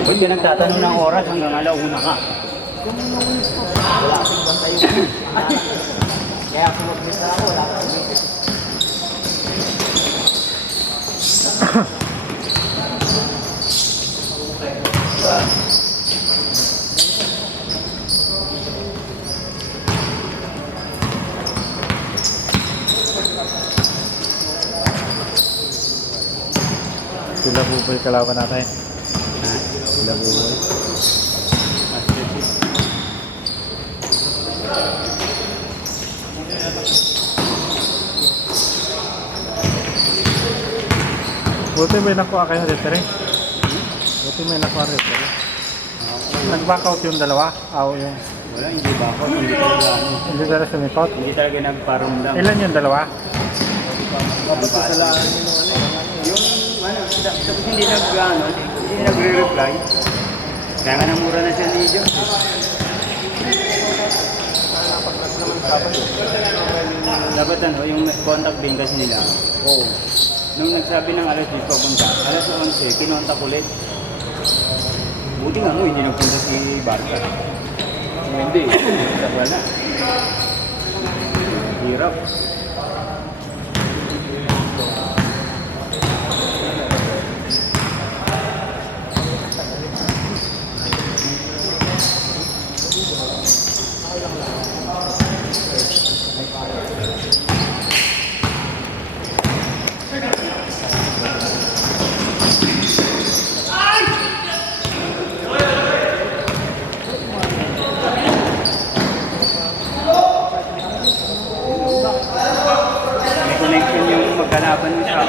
Ba't ka nagtatanong ng oras hanggang alauna ka? Wala akong bantay yung kaya ako mag-visa ako, wala akong visa. Sila buboy kalaban natin. Ha? Sila buboy. Buti may nakuha kayong referee. Buti may nakuha referee. Nag-back out yung dalawa? Yung... Wala, hindi ba ako? Hindi talaga ano. Hindi talaga sumipot? Hindi talaga nagparamdam. Ilan yung dalawa? Mapagkasalaan nyo Yung ano, tapos hindi nag-ano, hindi nagre-reply. Kaya nga namura na siya ni Joe. Dapat ano, yung contact din kasi nila. Oo. Nung nagsabi ng alas 10 papunta, alas 11, kinontak ulit. Buti nga mo, hindi nagpunta si Barca. Hindi, wala. Hirap. May connection yung magkalaban mo sa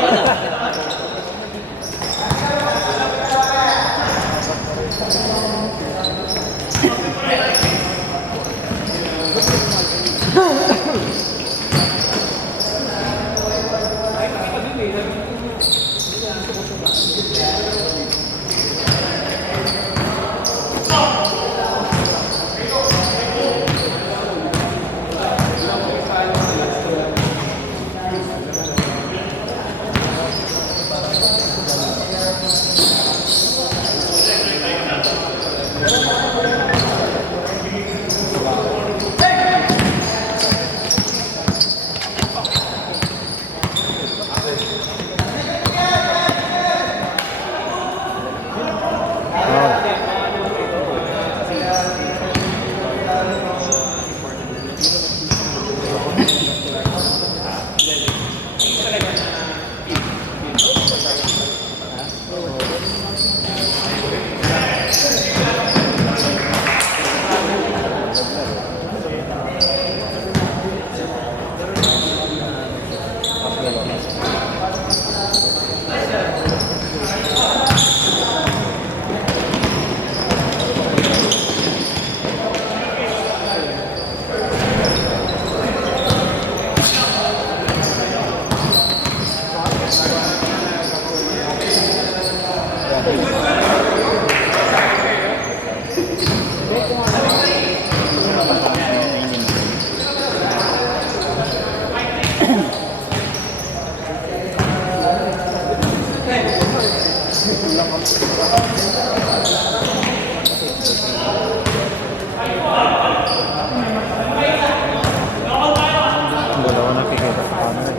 Dalawa nakikita sa camera.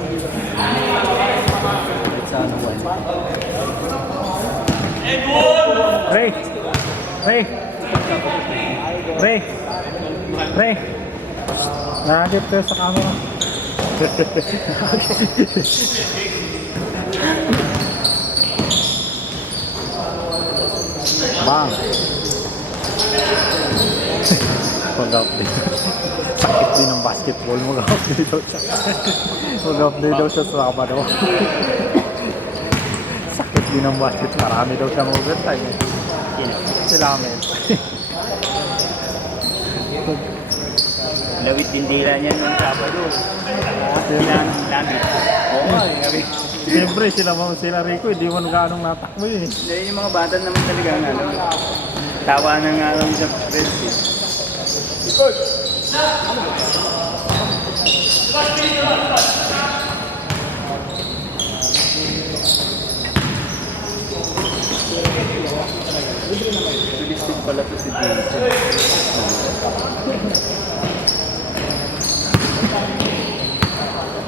Ray! Ray! Ray! Ray! Nakagip kayo sa camera. Bang! Mag-update. Sakit din ng basketball. Mag-update daw siya. Mag-update daw siya sa Sabado. Sakit din ng basket. Marami daw siya overtime. Sila kami. lawit din dila niya nung Sabado. Lamit. Oo nga, eh. Siyempre sila Rico, hindi mo ganong natakbo eh. Dahil yung mga bata naman talaga ano, tawa na nga lang sa press. to si Jason.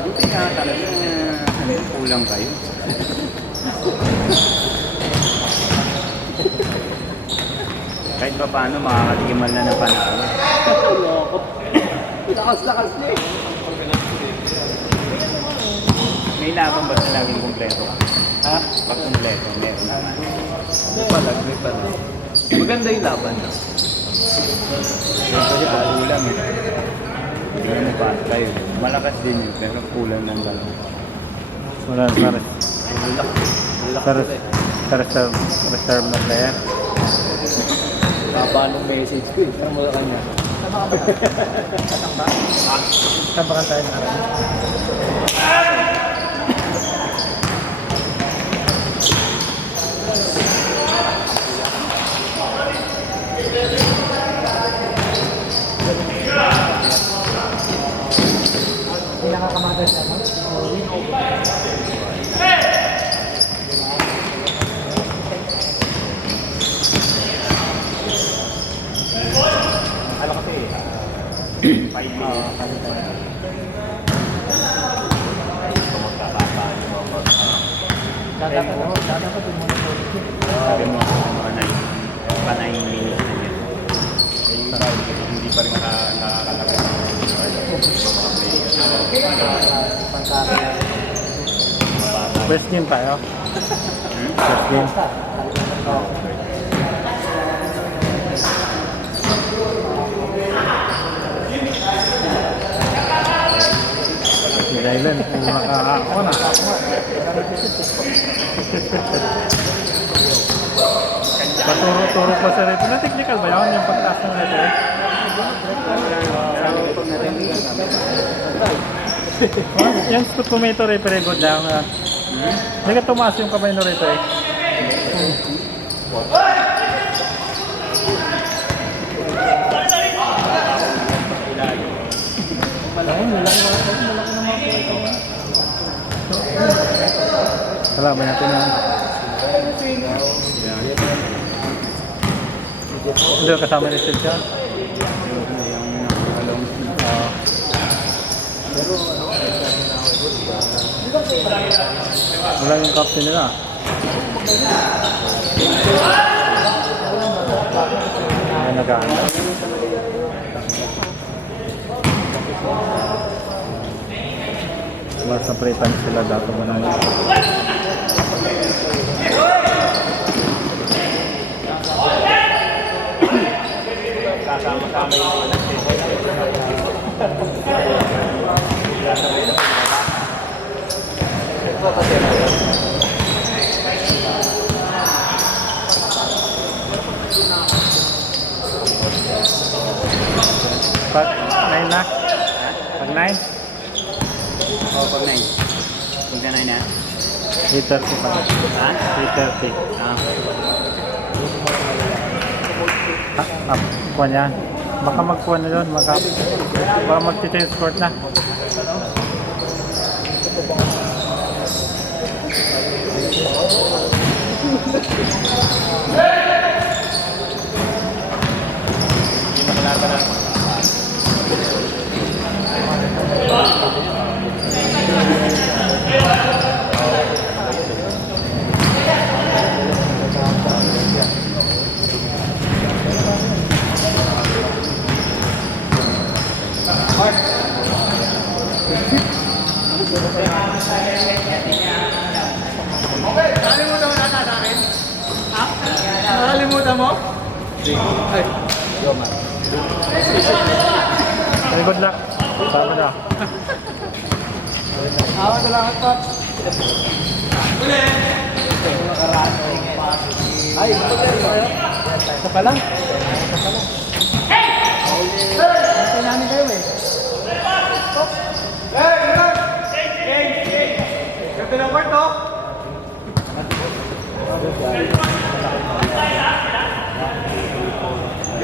Buti nga talaga kulang kayo. Kahit pa paano makakatigiman na ng panalo. Loko. Lakas-lakas niya eh. May laban ba na laging kumpleto? Ha? Pag kumpleto, meron naman. May palag. Maganda yung laban. Kasi pag kulang eh. Hindi mo pass kayo. Malakas din yun, pero kulang ng dalawa. Wala na pare. Pero Malaki. reserve na player. Baba nung message ko eh. Saan mo sa kanya? Saan ba tayo na? Pinakakamagas naman. Ano kasi, 5 minutes. Dapat yung monitor. Sabi mo, mga 9 minutes na yun. Yung iba, hindi pa rin nakakalapit. First game tayo. First game. Si Dylan, kung nakakaako na. Paturo-turo pa sa rito. Na technical ba yun? Yung pagtaas ng rito eh? Yung speedometer eh, pero good lang. Hindi ka tumaas yung kamay na rito eh. Wala ba natin yan? Hindi ka kasama ni Sid siya? Wala yung captain nila. Ayan nag-aanda. Mas napritan sila dato mo na yun. Kasama-sama yung mga Pag 9 na? Pag 9? Oo, pag 9. Pag 9 na? 8:30 pa. Ha? 8:30. Ah. Kuha niya. Baka magkuha na doon. Baka mag-change court na. Hindi mo kalaban na. Nakalimutan mo? Ay, Yoma. Very good luck. Sama na. Awa, salamat po. Ay, ito kayo. Isa pa lang. Ito namin kayo eh. Ganda ng kwarto.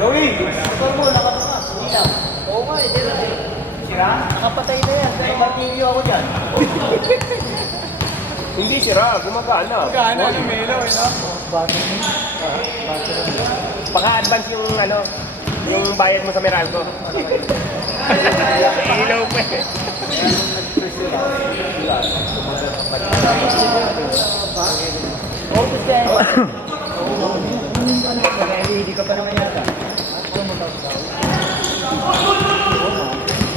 Joey! Motor mo, nakatukas. Ilaw. Oo nga, hindi na. Sira? Nakapatay na yan. Pero martilyo ako dyan. Hindi sira, gumagana. Gana ng melo, eh, no? Paka-advance yung ano, yung bayad mo sa Meralco. Ilaw pa eh. Hindi ka pa naman yata.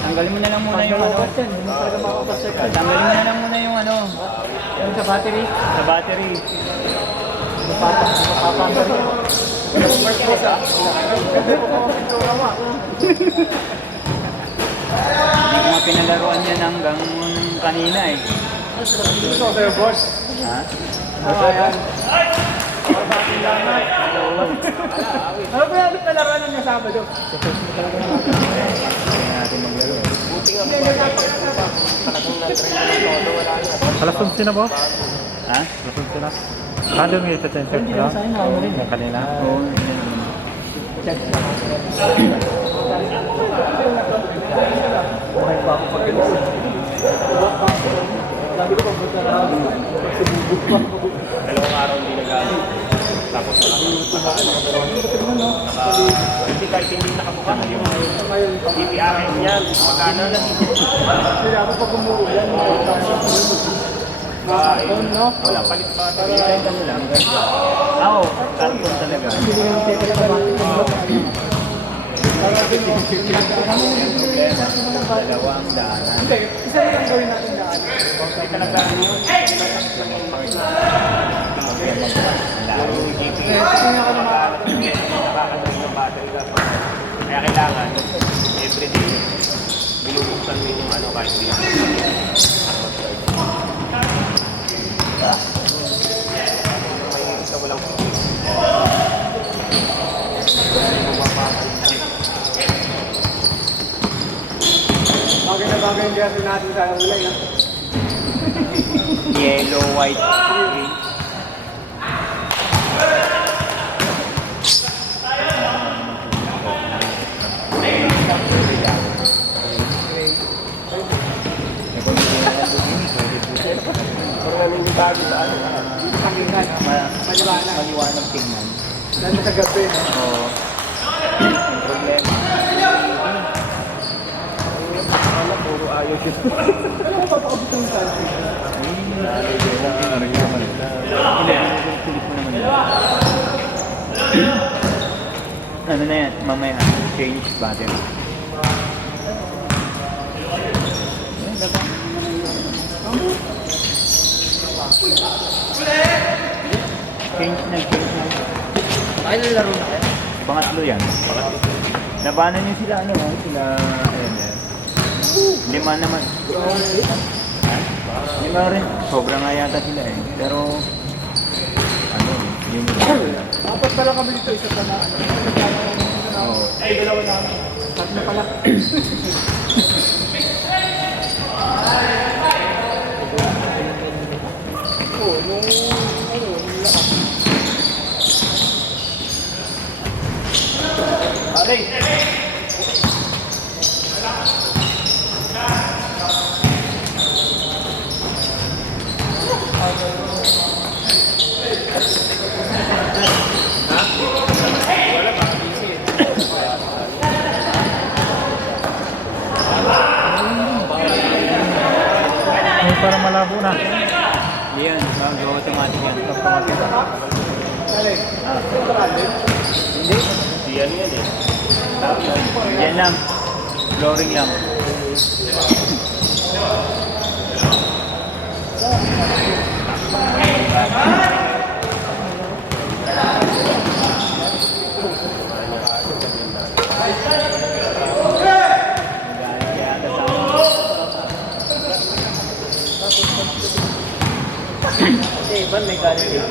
Tanggalin mo na lang muna yung ano. Tanggalin mo na lang muna yung ano. Yung sa battery. Sa battery. Hindi ko nga pinalaruan yan hanggang kanina eh. Ha? Ano ba yung palaruan ng Sabado? Kaya natin maglaro. Alas 11 na ba? Ha? Alas 11 na. Doon yung ito-tensor ko. Yung kanina. Oo. Dalawang araw hindi nag-ano. Tapos hindi kahit hindi nakabuka yung DPRM niya. Magkano lang. Wala, palit pa. Oo, karton talaga. Dalawang daanan. Isa na lang gawin natin na. Nakakadali ng battery ka. Kaya kailangan, everyday, binubuksan mo yung ano kahit hindi. May isa mo lang. Bagay na bagay yung gasa natin sa ulay. Yellow, white, green. Parang namin yung bago sa ano. Maliwanag tingnan. Lalo sa gabi. Oo. Ang problema. Ano, puro ayos yun. Silip mo naman yan. Ano na yan? Mamaya, change battery. Change na. Ay, lalaro na kayo. Pangatlo yan. Nabanan niyo sila, ano, sila, ayun, yan. Lima naman. Lima rin. Sobra nga yata sila eh. Pero, ano, yun yung Apat pala kami dito, isa pa na. Oo. Ay, dalawa na. Tatlo pala. Oo, nung ano, Ay, parang malabo na. Yan, automatic yan. Hindi yan yan eh. Yan lang. Flooring lang. Iban, may galing dito.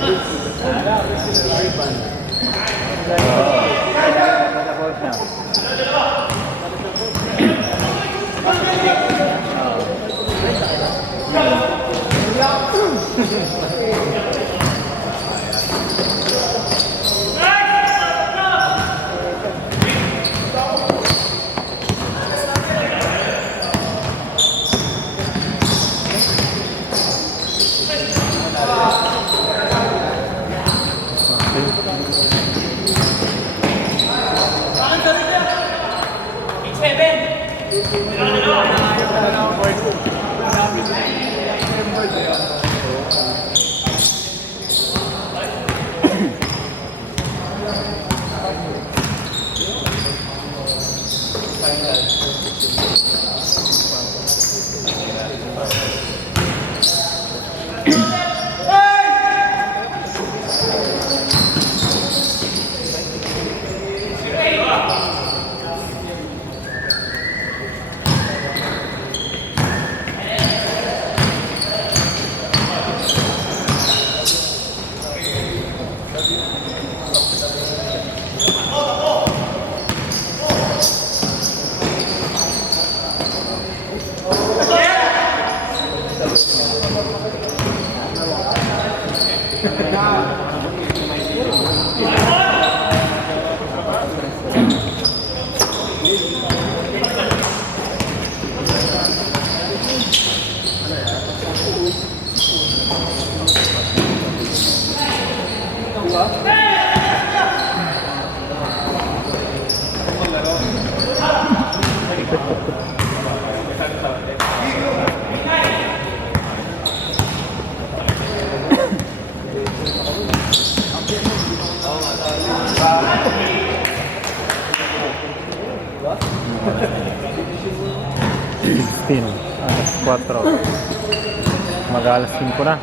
Alas 4. Mag-alas 5 na.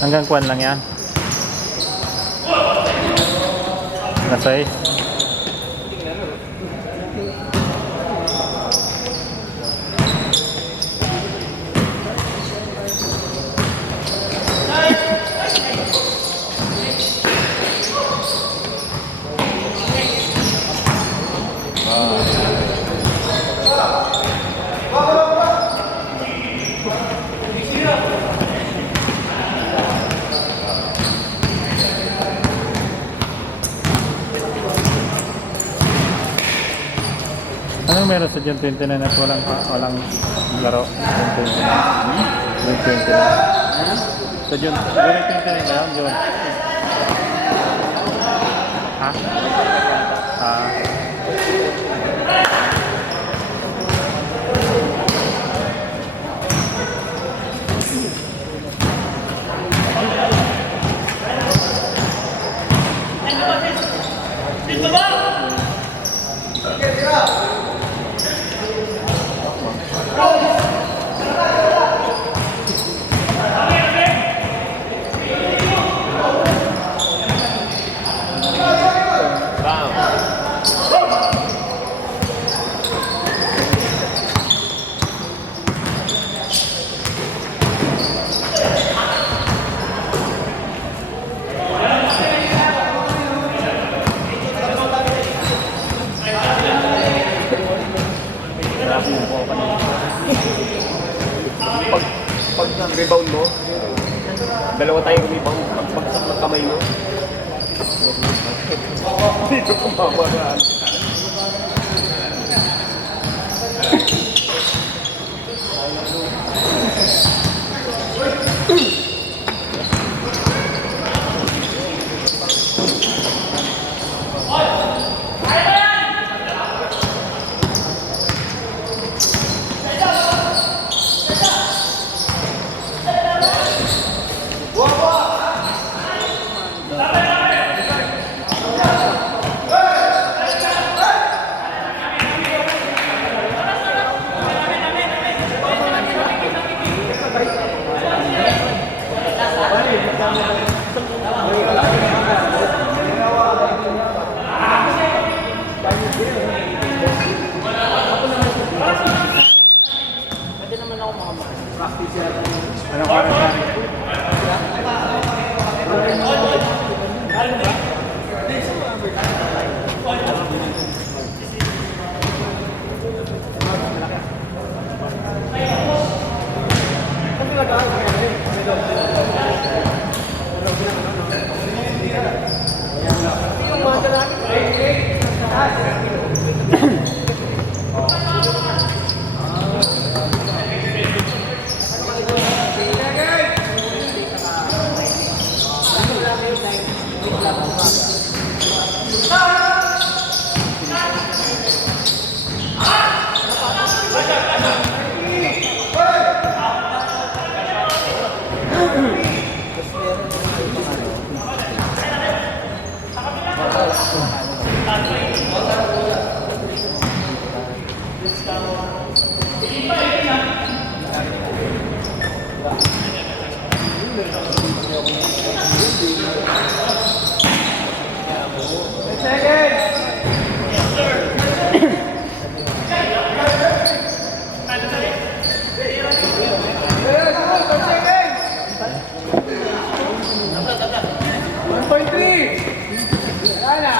Hanggang kwan lang yan. Nasay. Anong meron sa June 29 at walang laro? June 29. Sa June 29 ba yun? June? Ha? Pag rebound mo, dalawa tayong rebound, pagbagsak ng kamay mo. Dito kumama na. Anong oras na? 1.3. Wala na.